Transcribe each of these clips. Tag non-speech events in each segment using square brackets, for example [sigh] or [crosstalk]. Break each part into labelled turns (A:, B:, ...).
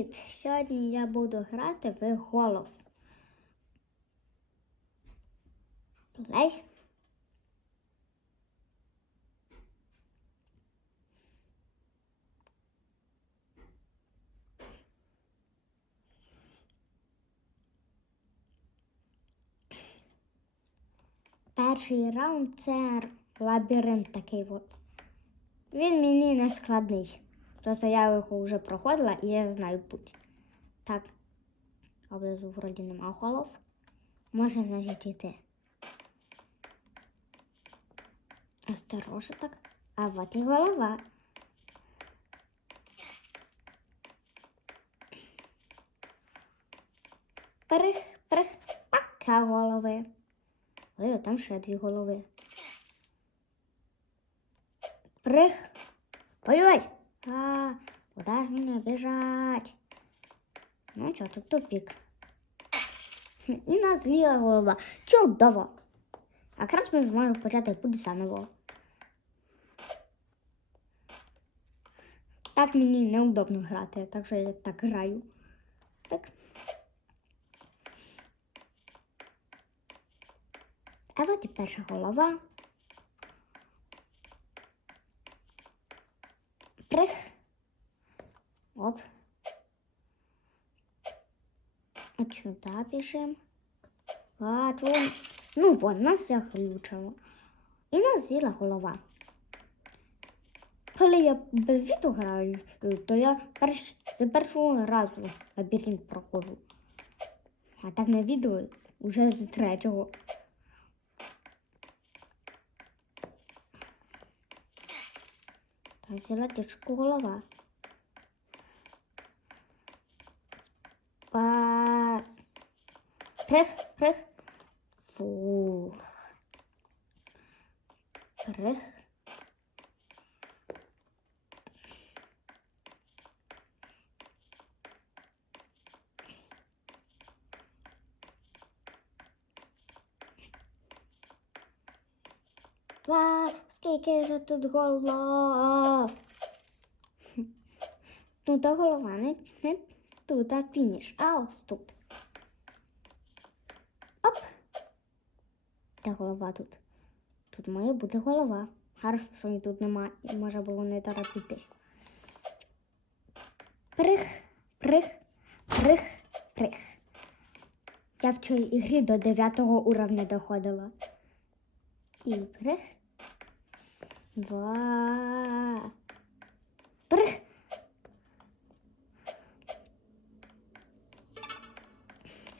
A: Привіт! Сьогодні я буду грати в голов. Плей. Перший раунд це лабіринт такий от. Він мені не складний. Просто я його вже проходила і я знаю путь. Так, а вроді нема голов. Можна, значить, йти. Осторожно так. А вот і голова. Прих, прих, пака голови. Ой, там ще дві голови. Прих. Ой-ой! А, куда ж мені бежать? Ну що, тут тупик. І нас зліва голова. Чудово! Якраз ми зможемо почати путь заново. Так мені неудобно грати, так що я так граю. Так. А от і перша голова. Прих. Оп. От сюди біжимо. Бачу. Ну, вон нас заглючило. І нас з'їла голова. Коли я без відео граю, то я перш, з першого разу лабіринт проходжу. А так на відео вже з третього. Та взяла дівчинку голова. Пас. Прих, прих. Фух. Прих. Ва, скільки ж тут голов? [laughs] Тут голова не, не тут, а фініш. А ось тут. Оп. Де голова тут? Тут має бути голова. Хорошо, що її тут немає. І може було не торопитись. Прих, прих, прих, прих. Я в цій ігрі до 9 уровня доходила. Прих. Два. Прих.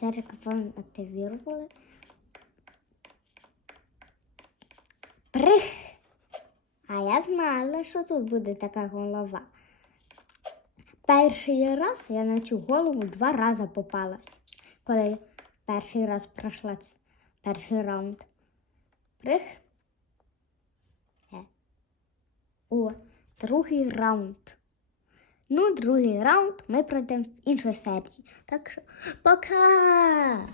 A: Серик вам активировали. Прих. А я знала, що тут буде така голова. Перший раз я на цю голову два рази попалась, коли перший раз пройшла перший раунд. Прих. Е. О, другий раунд. Ну, другий раунд ми пройдемо в іншій серії. Так що пока!